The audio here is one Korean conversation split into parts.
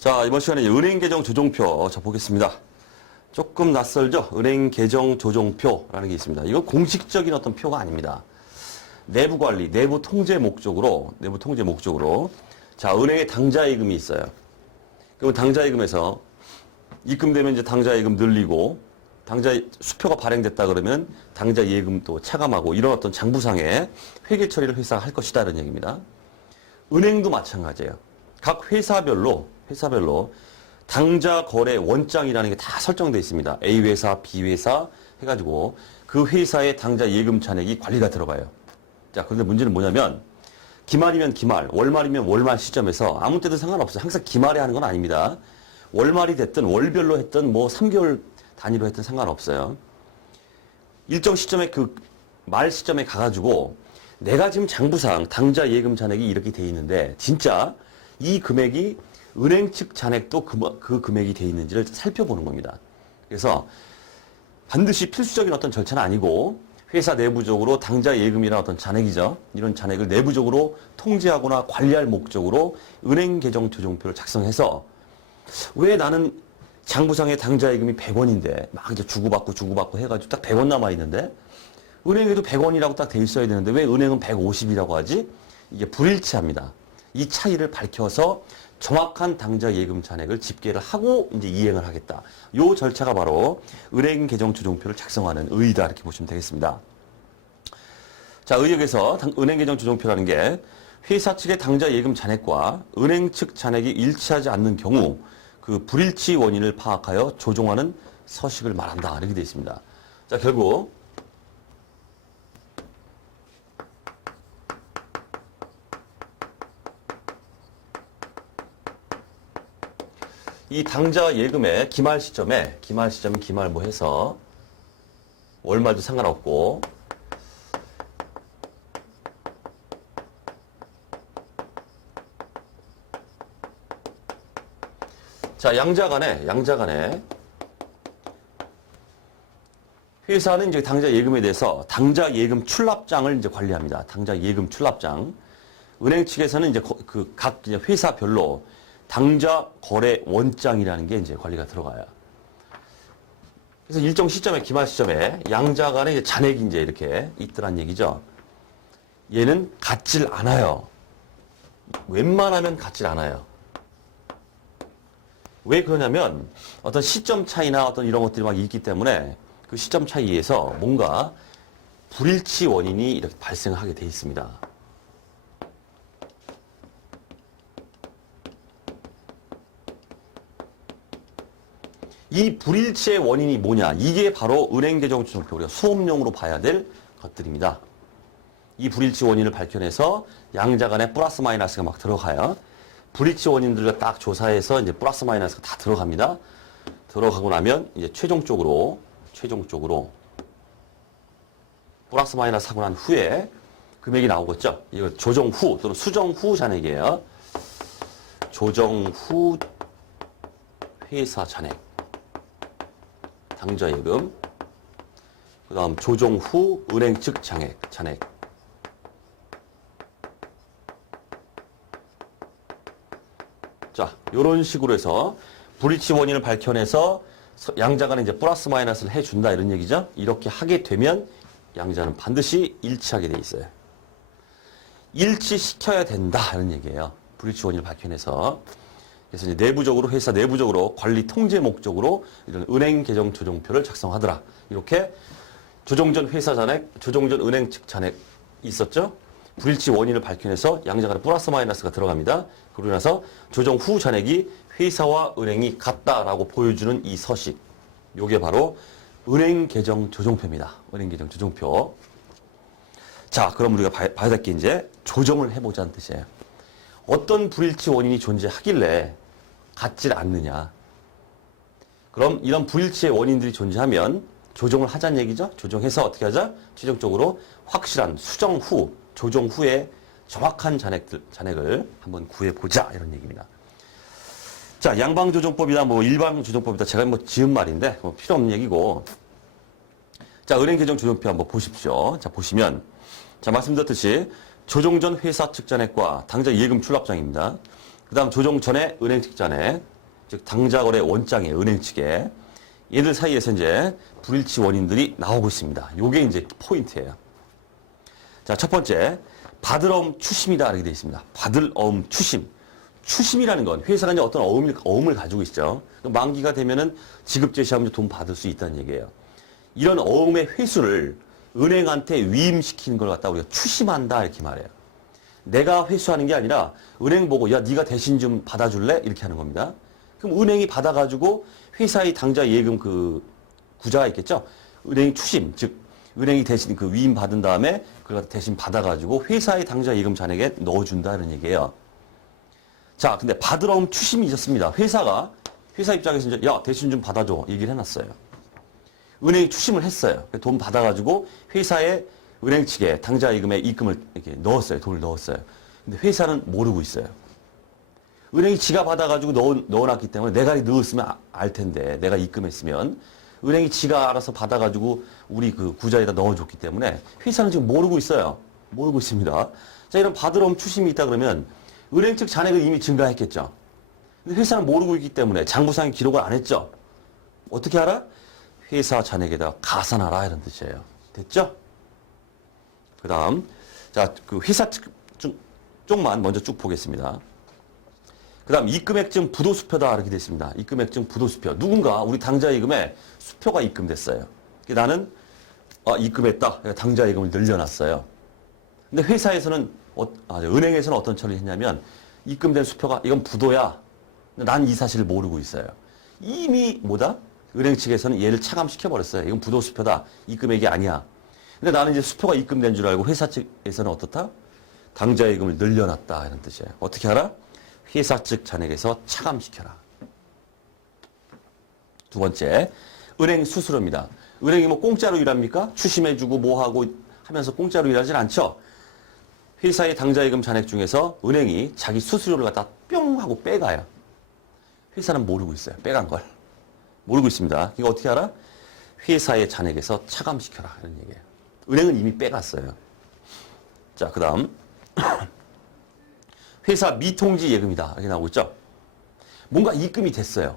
자, 이번 시간에 은행 계정 조정표 보겠습니다. 조금 낯설죠? 은행 계정 조정표라는 게 있습니다. 이건 공식적인 어떤 표가 아닙니다. 내부 관리, 내부 통제 목적으로, 자, 은행에 당좌예금이 있어요. 그럼 당좌예금에서 입금되면 이제 당좌예금 늘리고, 당좌 수표가 발행됐다 그러면 당좌예금도 차감하고 이런 어떤 장부상의 회계 처리를 회사가 할 것이다 이런 얘기입니다. 은행도 마찬가지예요. 각 회사별로 당좌 거래 원장이라는 게 다 설정되어 있습니다. A 회사, B 회사 해가지고 그 회사의 당좌 예금 잔액이 관리가 들어가요. 자, 그런데 문제는 뭐냐면 기말이면 기말, 월말이면 월말 시점에서 아무 때도 상관없어요. 항상 기말에 하는 건 아닙니다. 월말이 됐든 월별로 했든 뭐 3개월 단위로 했든 상관없어요. 일정 시점에 그 말 시점에 가가지고 내가 지금 장부상 당좌 예금 잔액이 이렇게 돼 있는데 진짜 이 금액이 은행 측 잔액도 그 금액이 돼 있는지를 살펴보는 겁니다. 그래서 반드시 필수적인 어떤 절차는 아니고 회사 내부적으로 당좌 예금이라는 어떤 잔액이죠. 이런 잔액을 내부적으로 통제하거나 관리할 목적으로 은행 계정 조정표를 작성해서 왜 나는 장부상의 당좌 예금이 100원인데 막 이제 주고받고 해가지고 딱 100원 남아 있는데 은행에도 100원이라고 딱 돼 있어야 되는데 왜 은행은 150이라고 하지? 이게 불일치합니다. 이 차이를 밝혀서 정확한 당좌 예금 잔액을 집계를 하고 이제 이행을 하겠다. 요 절차가 바로 은행 계정 조정표를 작성하는 의의다 이렇게 보시면 되겠습니다. 자, 의역에서 은행 계정 조정표라는 게 회사 측의 당좌 예금 잔액과 은행 측 잔액이 일치하지 않는 경우 그 불일치 원인을 파악하여 조정하는 서식을 말한다 이렇게 되어 있습니다. 자, 결국 이 당좌 예금의 기말 시점에 기말 뭐 해서 월말도 상관없고 자, 양자간에 회사는 이제 당좌 예금에 대해서 당좌 예금 출납장을 이제 관리합니다. 당좌 예금 출납장. 은행 측에서는 이제 그 각 회사별로 당좌 거래 원장이라는 게 이제 관리가 들어가요. 그래서 일정 시점에, 기말 시점에 양자 간에 이제 잔액이 이제 이렇게 있더란 얘기죠. 얘는 같질 않아요. 웬만하면 같질 않아요. 왜 그러냐면 어떤 시점 차이나 어떤 이런 것들이 막 있기 때문에 그 시점 차이에서 뭔가 불일치 원인이 이렇게 발생하게 돼 있습니다. 이 불일치의 원인이 뭐냐? 이게 바로 은행 계정 조정표, 우리가 수업용으로 봐야 될 것들입니다. 이 불일치 원인을 밝혀내서 양자 간에 플러스 마이너스가 막 들어가요. 불일치 원인들을 딱 조사해서 이제 플러스 마이너스가 다 들어갑니다. 들어가고 나면 이제 최종적으로 플러스 마이너스 하고 난 후에 금액이 나오겠죠. 이거 조정 후 또는 수정 후 잔액이에요. 조정 후 회사 잔액. 당좌 예금, 그 다음 조정 후 은행 측 잔액. 자, 요런 식으로 해서 불일치 원인을 밝혀내서 양자간에 이제 플러스 마이너스를 해준다 이런 얘기죠. 이렇게 하게 되면 양자는 반드시 일치하게 돼 있어요. 일치시켜야 된다 이런 얘기예요. 불일치 원인을 밝혀내서. 그래서 이제 회사 내부적으로 관리 통제 목적으로 이런 은행 계정 조정표를 작성하더라. 이렇게 조정 전 회사 잔액, 조정 전 은행 측 잔액 있었죠? 불일치 원인을 밝혀내서 양자간에 플러스 마이너스가 들어갑니다. 그러고 나서 조정 후 잔액이 회사와 은행이 같다라고 보여주는 이 서식. 요게 바로 은행 계정 조정표입니다. 은행 계정 조정표. 자, 그럼 우리가 봐야 될 게 이제 조정을 해보자는 뜻이에요. 어떤 불일치 원인이 존재하길래 같질 않느냐. 그럼 이런 불일치의 원인들이 존재하면 조정을 하자는 얘기죠. 조정해서 어떻게 하자? 최종적으로 확실한 수정 후, 조정 후에 정확한 잔액을 한번 구해보자 이런 얘기입니다. 자, 양방조정법이나 뭐 일방조정법이다. 제가 뭐 지은 말인데 뭐 필요 없는 얘기고. 자, 은행 계정 조정표 한번 보십시오. 자, 보시면 자, 말씀드렸듯이 조정 전 회사 측 잔액과 당좌 예금 출납장입니다. 그 다음 조정 전에 은행 측 잔액, 즉 당좌거래 원장의 은행 측에 얘들 사이에서 이제 불일치 원인들이 나오고 있습니다. 요게 이제 포인트예요. 자, 첫 번째, 받을 어음 추심이다. 이렇게 되어 있습니다. 받을 어음 추심. 추심이라는 건 회사가 이제 어떤 어음을 가지고 있죠. 만기가 되면은 지급 제시하면 돈 받을 수 있다는 얘기예요. 이런 어음의 회수를 은행한테 위임시키는 걸 갖다 우리가 추심한다. 이렇게 말해요. 내가 회수하는 게 아니라 은행 보고 야, 네가 대신 좀 받아줄래? 이렇게 하는 겁니다. 그럼 은행이 받아가지고 회사의 당좌 예금 그 구자가 있겠죠. 은행이 추심, 즉 은행이 대신 그 위임 받은 다음에 그걸 대신 받아가지고 회사의 당좌 예금 잔액에 넣어준다는 얘기예요. 자, 근데 받을 어음 추심이 있었습니다. 회사 입장에서 이제 야, 대신 좀 받아줘 얘기를 해놨어요. 은행이 추심을 했어요. 돈 받아가지고 회사의 은행 측에 당좌 예금에 입금을 이렇게 넣었어요. 돈을 넣었어요. 근데 회사는 모르고 있어요. 은행이 지가 받아가지고 넣어놨기 때문에 내가 넣었으면 알 텐데, 내가 입금했으면 은행이 지가 알아서 받아가지고 우리 그 구자에다 넣어줬기 때문에 회사는 지금 모르고 있어요. 모르고 있습니다. 자, 이런 받을 어음 추심이 있다 그러면 은행 측 잔액은 이미 증가했겠죠. 근데 회사는 모르고 있기 때문에 장부상에 기록을 안 했죠. 어떻게 알아? 회사 잔액에다 가산하라 이런 뜻이에요. 됐죠? 그 다음, 자, 그 회사 측 쪽만 먼저 쭉 보겠습니다. 그 다음, 입금액증 부도수표다. 이렇게 됐습니다. 입금액증 부도수표. 누군가 우리 당좌예금에 수표가 입금됐어요. 나는, 입금했다. 당좌예금을 늘려놨어요. 근데 회사에서는, 은행에서는 어떤 처리를 했냐면, 입금된 수표가, 이건 부도야. 난 이 사실을 모르고 있어요. 이미, 은행 측에서는 얘를 차감시켜버렸어요. 이건 부도수표다. 입금액이 아니야. 근데 나는 이제 수표가 입금된 줄 알고 회사 측에서는 어떻다? 당좌예금을 늘려놨다. 이런 뜻이에요. 어떻게 알아? 회사 측 잔액에서 차감시켜라. 두 번째, 은행 수수료입니다. 은행이 뭐 공짜로 일합니까? 추심해주고 뭐하고 하면서 공짜로 일하진 않죠. 회사의 당좌예금 잔액 중에서 은행이 자기 수수료를 갖다 뿅 하고 빼가요. 회사는 모르고 있어요. 빼간 걸. 모르고 있습니다. 이거 어떻게 알아? 회사의 잔액에서 차감시켜라. 이런 얘기예요. 은행은 이미 빼갔어요. 자, 그 다음. 회사 미통지 예금이다. 이렇게 나오고 있죠. 뭔가 입금이 됐어요.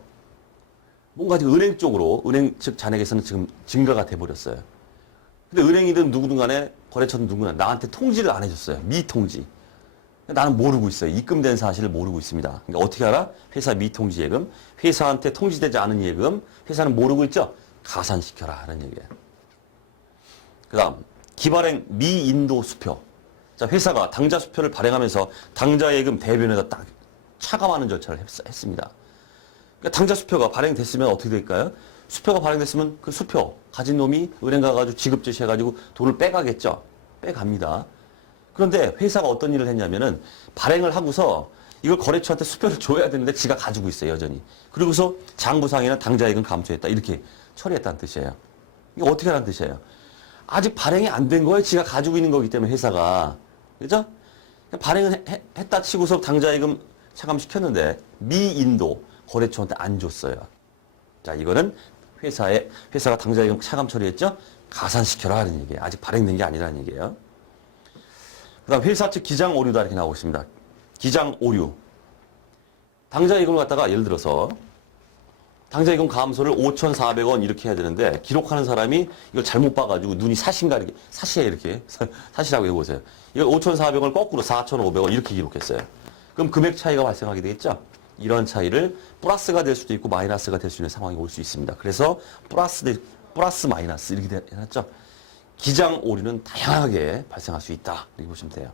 뭔가 지금 은행 쪽으로, 은행 측 잔액에서는 지금 증가가 돼버렸어요. 근데 은행이든 누구든 간에 거래처든 누구나 나한테 통지를 안 해줬어요. 미통지. 나는 모르고 있어요. 입금된 사실을 모르고 있습니다. 그러니까 어떻게 알아? 회사 미통지 예금. 회사한테 통지되지 않은 예금. 회사는 모르고 있죠? 가산시켜라. 하는 얘기예요. 그 다음, 기발행 미인도 수표. 자, 회사가 당좌 수표를 발행하면서 당좌 예금 대변에다 딱 차감하는 절차를 했습니다. 그러니까 당좌 수표가 발행됐으면 어떻게 될까요? 수표가 발행됐으면 그 수표 가진 놈이 은행 가가지고 지급 제시해가지고 돈을 빼가겠죠. 빼갑니다. 그런데 회사가 어떤 일을 했냐면은 발행을 하고서 이걸 거래처한테 수표를 줘야 되는데 지가 가지고 있어요, 여전히. 그리고서 장부상에는 당좌 예금 감소했다. 이렇게 처리했다는 뜻이에요. 이게 어떻게 하는 뜻이에요? 아직 발행이 안 된 거에 지가 가지고 있는 거기 때문에 회사가. 그죠? 발행은 했다 치고서 당좌예금 차감시켰는데 미인도 거래처한테 안 줬어요. 자, 이거는 회사가 당좌예금 차감 처리했죠? 가산시켜라 하는 얘기예요. 아직 발행된 게 아니라는 얘기예요. 그 다음 회사 측 기장 오류다 이렇게 나오고 있습니다. 기장 오류. 당좌예금을 갖다가 예를 들어서 당좌예금 감소를 5,400원 이렇게 해야 되는데 기록하는 사람이 이걸 잘못 봐가지고 눈이 사신가 이렇게 사시에 이렇게 사시라고 해보세요. 이걸 5,400원을 거꾸로 4,500원 이렇게 기록했어요. 그럼 금액 차이가 발생하게 되겠죠? 이런 차이를 플러스가 될 수도 있고 마이너스가 될 수 있는 상황이 올 수 있습니다. 그래서 플러스 마이너스 이렇게 해놨죠. 기장 오류는 다양하게 발생할 수 있다. 이렇게 보시면 돼요.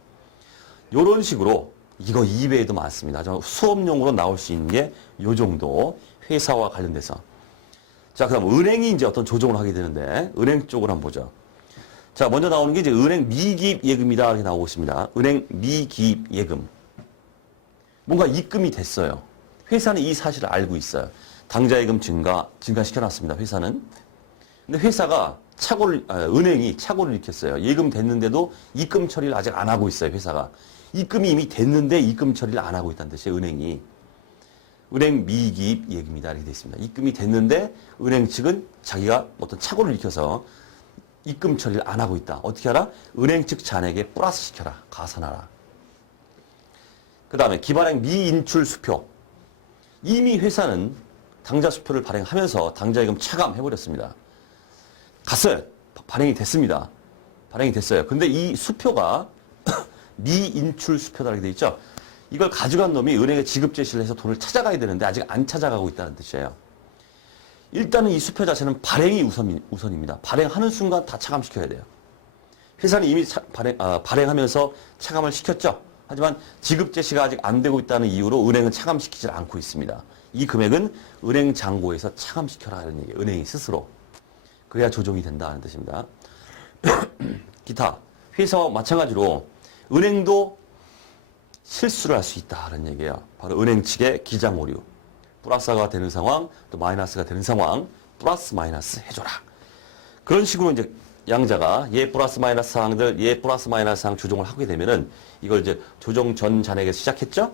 이런 식으로 이거 이외에도 많습니다. 수업용으로 나올 수 있는 게 이 정도. 회사와 관련돼서. 자, 그 다음 은행이 이제 어떤 조정을 하게 되는데, 은행 쪽으로 한번 보죠. 자, 먼저 나오는 게 이제 은행 미기입 예금이다. 이렇게 나오고 있습니다. 은행 미기입 예금. 뭔가 입금이 됐어요. 회사는 이 사실을 알고 있어요. 당좌예금 증가시켜놨습니다. 회사는. 근데 은행이 착오를 일으켰어요. 예금 됐는데도 입금 처리를 아직 안 하고 있어요. 회사가. 입금이 이미 됐는데 입금 처리를 안 하고 있다는 뜻이에요. 은행이. 은행 미기입 예금이다 이렇게 되어 있습니다. 입금이 됐는데 은행 측은 자기가 어떤 착오를 일으켜서 입금 처리를 안 하고 있다. 어떻게 하라? 은행 측 잔액에 플러스 시켜라. 가산하라. 그 다음에 기발행 미인출 수표. 이미 회사는 당좌 수표를 발행하면서 당좌예금 차감해버렸습니다. 갔어요. 발행이 됐습니다. 발행이 됐어요. 근데 이 수표가 미인출 수표라고 되어 있죠. 이걸 가져간 놈이 은행에 지급 제시를 해서 돈을 찾아가야 되는데 아직 안 찾아가고 있다는 뜻이에요. 일단은 이 수표 자체는 발행이 우선입니다. 발행하는 순간 다 차감시켜야 돼요. 회사는 이미 발행하면서 차감을 시켰죠. 하지만 지급 제시가 아직 안 되고 있다는 이유로 은행은 차감시키질 않고 있습니다. 이 금액은 은행 장고에서 차감시켜라 하는 얘기예요. 은행이 스스로. 그래야 조정이 된다는 뜻입니다. 기타. 회사와 마찬가지로 은행도 실수를 할 수 있다는 얘기예요. 바로 은행 측의 기장 오류. 플러스가 되는 상황, 또 마이너스가 되는 상황, 플러스 마이너스 해줘라. 그런 식으로 이제 양자가 얘 플러스 마이너스 사항들, 얘 플러스 마이너스 사항 조정을 하게 되면은 이걸 이제 조정 전 잔액에서 시작했죠?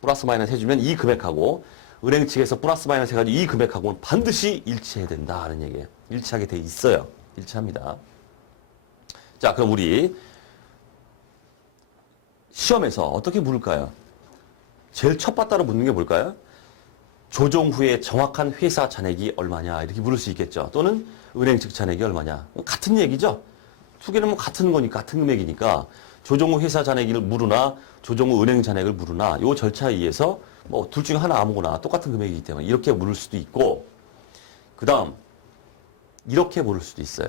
플러스 마이너스 해주면 이 금액하고 은행 측에서 플러스 마이너스 해가지고 이 금액하고는 반드시 일치해야 된다는 얘기예요. 일치하게 돼 있어요. 일치합니다. 자, 그럼 우리 시험에서 어떻게 물을까요? 제일 첫 바따로 묻는 게 뭘까요? 조정 후에 정확한 회사 잔액이 얼마냐 이렇게 물을 수 있겠죠. 또는 은행 측 잔액이 얼마냐. 같은 얘기죠. 두 개는 뭐 같은 거니까 같은 금액이니까 조정 후 회사 잔액을 물으나 조정 후 은행 잔액을 물으나 이 절차에 의해서 뭐 둘 중에 하나 아무거나 똑같은 금액이기 때문에 이렇게 물을 수도 있고 그 다음 이렇게 물을 수도 있어요.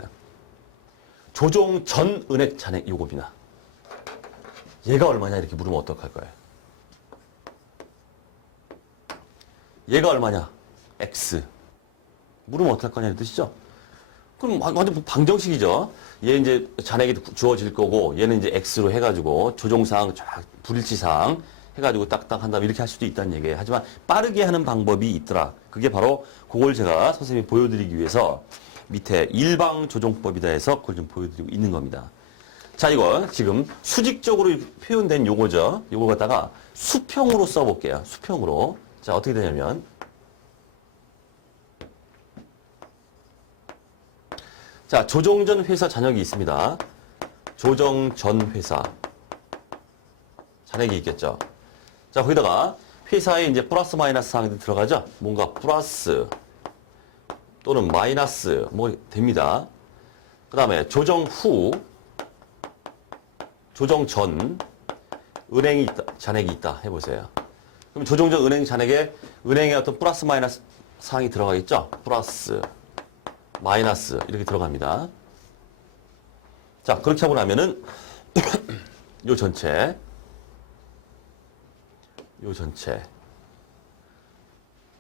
조정 전 은행 잔액 요금이나 얘가 얼마냐 이렇게 물으면 어떡할 거예요? 얘가 얼마냐? X. 물으면 어떡할 거냐는 뜻이죠? 그럼 완전 방정식이죠. 얘 이제 잔액이 주어질 거고 얘는 이제 X로 해가지고 조정사항, 불일치사항 해가지고 딱딱 한 다음에 이렇게 할 수도 있다는 얘기예요. 하지만 빠르게 하는 방법이 있더라. 그게 바로 그걸 제가 선생님이 보여드리기 위해서 밑에 일방조정법이다 해서 그걸 좀 보여드리고 있는 겁니다. 자, 이거 지금 수직적으로 표현된 요거죠. 요거 갖다가 수평으로 써볼게요. 수평으로. 자, 어떻게 되냐면 자, 조정 전 회사 잔액이 있습니다. 조정 전 회사 잔액이 있겠죠. 자, 거기다가 회사에 이제 플러스 마이너스 사항이 들어가죠. 뭔가 플러스 또는 마이너스 뭐 됩니다. 그 다음에 조정 후, 조정 전 은행이 있다, 잔액이 있다 해보세요. 그럼 조정 전 은행 잔액에 은행의 어떤 플러스 마이너스 사항이 들어가겠죠. 플러스 마이너스 이렇게 들어갑니다. 자, 그렇게 하고 나면은 요 전체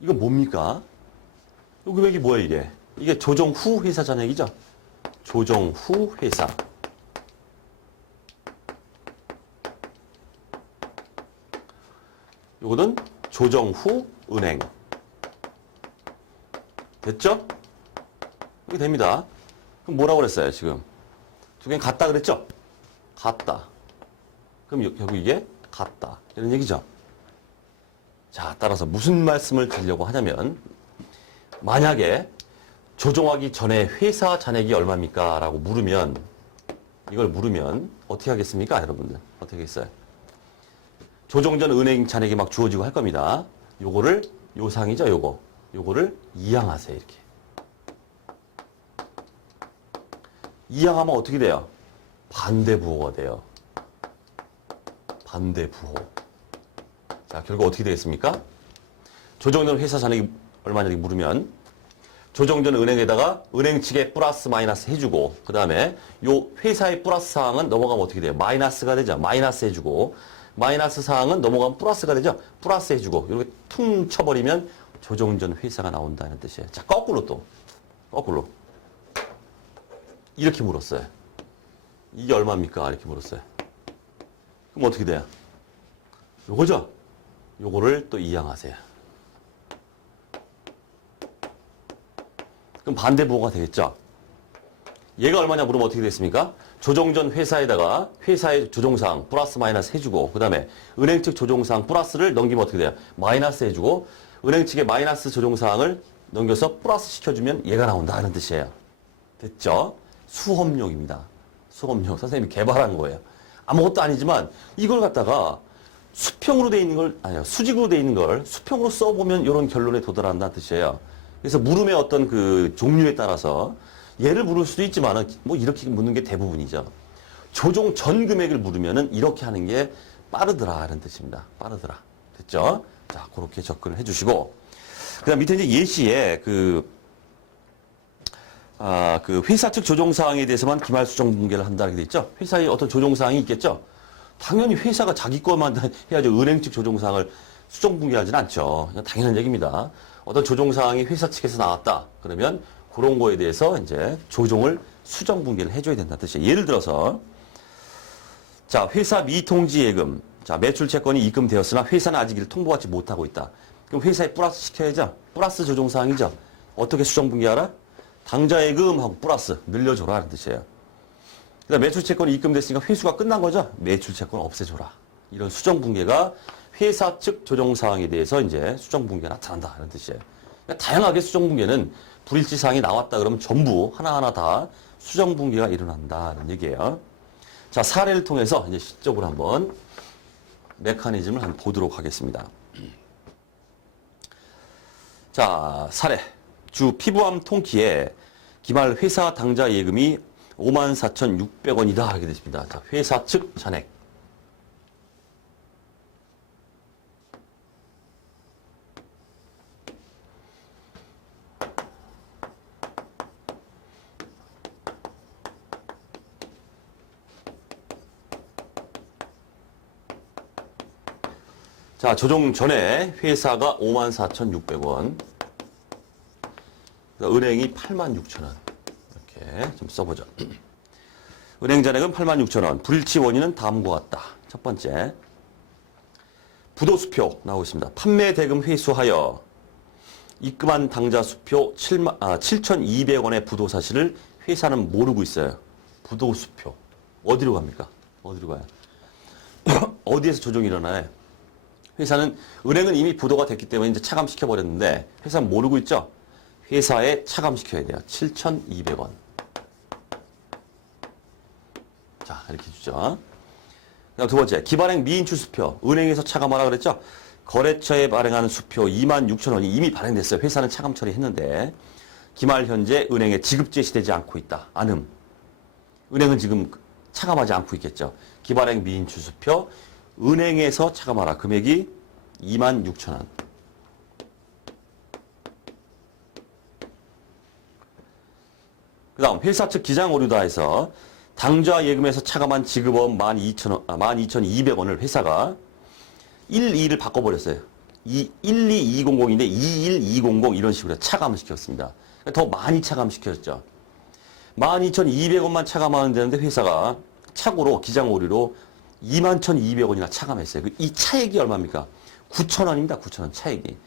이거 뭡니까? 요 금액이 뭐예요 이게? 이게 조정 후 회사 잔액이죠. 조정 후 회사. 요거는 조정 후 은행. 됐죠? 이게 됩니다. 그럼 뭐라고 그랬어요, 지금? 두 개는 같다 그랬죠? 같다. 그럼 결국 이게 같다. 이런 얘기죠. 자, 따라서 무슨 말씀을 드리려고 하냐면, 만약에 조정하기 전에 회사 잔액이 얼마입니까? 라고 물으면, 이걸 물으면 어떻게 하겠습니까? 여러분들. 어떻게 하겠어요? 조정 전 은행 잔액이 막 주어지고 할 겁니다. 요거를, 요 상이죠, 요거. 요거를 이항하세요, 이렇게. 이항하면 어떻게 돼요? 반대부호가 돼요. 반대부호. 자, 결국 어떻게 되겠습니까? 조정 전 회사 잔액이 얼마냐고 물으면 조정 전 은행에다가 은행 측에 플러스 마이너스 해주고 그 다음에 요 회사의 플러스 사항은 넘어가면 어떻게 돼요? 마이너스가 되죠. 마이너스 해주고 마이너스 사항은 넘어가면 플러스가 되죠. 플러스 해주고 이렇게 퉁 쳐버리면 조정 전 회사가 나온다는 뜻이에요. 자, 거꾸로 또. 거꾸로. 이렇게 물었어요. 이게 얼마입니까? 이렇게 물었어요. 그럼 어떻게 돼요? 요거죠? 요거를 또 이항하세요. 그럼 반대부호가 되겠죠? 얘가 얼마냐 물으면 어떻게 되겠습니까? 조정 전 회사에다가 회사의 조정사항 플러스 마이너스 해주고 그 다음에 은행 측 조정사항 플러스를 넘기면 어떻게 돼요? 마이너스 해주고 은행 측의 마이너스 조정사항을 넘겨서 플러스 시켜주면 얘가 나온다는 뜻이에요. 됐죠? 수험용입니다. 수험용. 선생님이 개발한 거예요. 아무것도 아니지만 이걸 갖다가 수평으로 돼 있는 걸, 아니요, 수직으로 돼 있는 걸 수평으로 써보면 이런 결론에 도달한다는 뜻이에요. 그래서 물음의 어떤 그 종류에 따라서 얘를 물을 수도 있지만은 뭐 이렇게 묻는 게 대부분이죠. 조종 전 금액을 물으면은 이렇게 하는 게 빠르더라는 뜻입니다. 빠르더라. 됐죠? 자, 그렇게 접근을 해주시고. 그 다음 밑에 이제 예시에 그 회사 측 조정사항에 대해서만 기말 수정 붕괴를 한다는 게 돼 있죠? 회사에 어떤 조정사항이 있겠죠? 당연히 회사가 자기 것만 해야죠. 은행 측 조정사항을 수정 붕괴하지는 않죠. 그냥 당연한 얘기입니다. 어떤 조정사항이 회사 측에서 나왔다. 그러면 그런 거에 대해서 이제 조정을 수정 붕괴를 해줘야 된다는 뜻이에요. 예를 들어서, 자, 회사 미통지 예금. 자, 매출 채권이 입금되었으나 회사는 아직 이를 통보하지 못하고 있다. 그럼 회사에 플러스 시켜야죠. 플러스 조정사항이죠. 어떻게 수정 붕괴하라? 당좌 예금하고 플러스 늘려줘라 하는 뜻이에요. 그다음 매출 채권이 입금됐으니까 회수가 끝난 거죠. 매출 채권 없애줘라. 이런 수정 붕괴가 회사 측 조정 사항에 대해서 이제 수정 붕괴가 나타난다 이런 뜻이에요. 그러니까 다양하게 수정 붕괴는 불일치 사항이 나왔다 그러면 전부 하나하나 다 수정 붕괴가 일어난다는 얘기예요. 자, 사례를 통해서 이제 시적으로 한번 메커니즘을 한번 보도록 하겠습니다. 자, 사례. 주 피부암 통키에 기말 회사 당좌 예금이 54,600원이다 하게 됐습니다. 자, 회사 측 잔액. 자, 조정 전에 회사가 54,600원. 은행이 86,000원. 이렇게 좀 써보죠. 은행 잔액은 86,000원. 불일치 원인은 다음과 같다. 첫 번째. 부도수표 나오고 있습니다. 판매 대금 회수하여 입금한 당좌 수표 7,200원의 부도 사실을 회사는 모르고 있어요. 부도수표. 어디로 갑니까? 어디로 가요? 어디에서 조정이 일어나요? 회사는, 은행은 이미 부도가 됐기 때문에 이제 차감시켜버렸는데 회사는 모르고 있죠? 회사에 차감시켜야 돼요. 7,200원. 자, 이렇게 주죠. 그다음 두 번째, 기발행 미인출 수표. 은행에서 차감하라 그랬죠? 거래처에 발행한 수표 26,000원이 이미 발행됐어요. 회사는 차감 처리했는데 기말 현재 은행에 지급 제시되지 않고 있다. 안음. 은행은 지금 차감하지 않고 있겠죠. 기발행 미인출 수표 은행에서 차감하라. 금액이 26,000원. 그 다음 회사 측 기장 오류다 해서 당좌 예금에서 차감한 지급원 12,200원을 회사가 12를 바꿔버렸어요. 12200인데 21200 이런 식으로 차감을 시켰습니다. 더 많이 차감시켰죠. 12,200원만 차감하면 되는데 회사가 착오로 기장 오류로 21,200원이나 차감했어요. 이 차액이 얼마입니까? 9,000원입니다. 9,000원 차액이.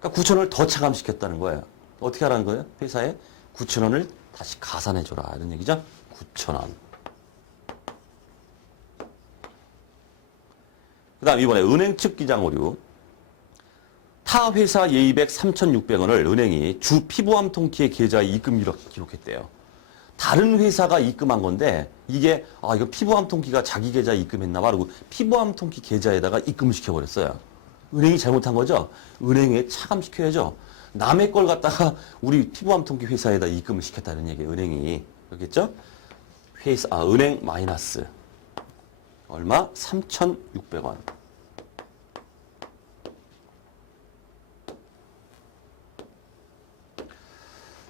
그러니까 9,000원을 더 차감시켰다는 거예요. 어떻게 하라는 거예요? 회사에 9,000원을 다시 가산해줘라. 이런 얘기죠. 9,000원. 그 다음 이번에 은행 측 기장 오류. 타 회사 예의백 3,600원을 은행이 주 피부암 통키의 계좌에 입금 기록했대요. 다른 회사가 입금한 건데 이게 이거 피부암 통키가 자기 계좌에 입금했나 봐. 그리고 피부암 통키 계좌에다가 입금을 시켜버렸어요. 은행이 잘못한 거죠. 은행에 차감시켜야죠. 남의 걸 갖다가 우리 피부암 통키 회사에다 입금을 시켰다는 얘기예요. 은행이. 그렇겠죠? 은행 마이너스. 얼마? 3,600원.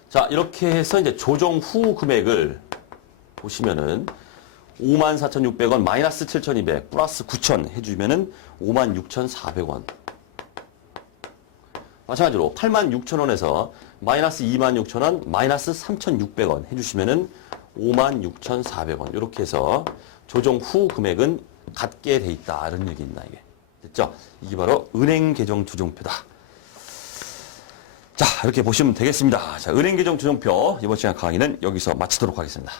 자, 이렇게 해서 이제 조정 후 금액을 보시면은 54,600원 마이너스 7,200 플러스 9,000 해주면은 56,400원. 마찬가지로 86,000원에서 마이너스 26,000원 마이너스 3,600원 해주시면은 56,400원. 이렇게 해서 조정 후 금액은 같게 돼 있다. 이런 얘기입니다. 이게. 됐죠? 이게 바로 은행 계정 조정표다. 자, 이렇게 보시면 되겠습니다. 자, 은행 계정 조정표 이번 시간 강의는 여기서 마치도록 하겠습니다.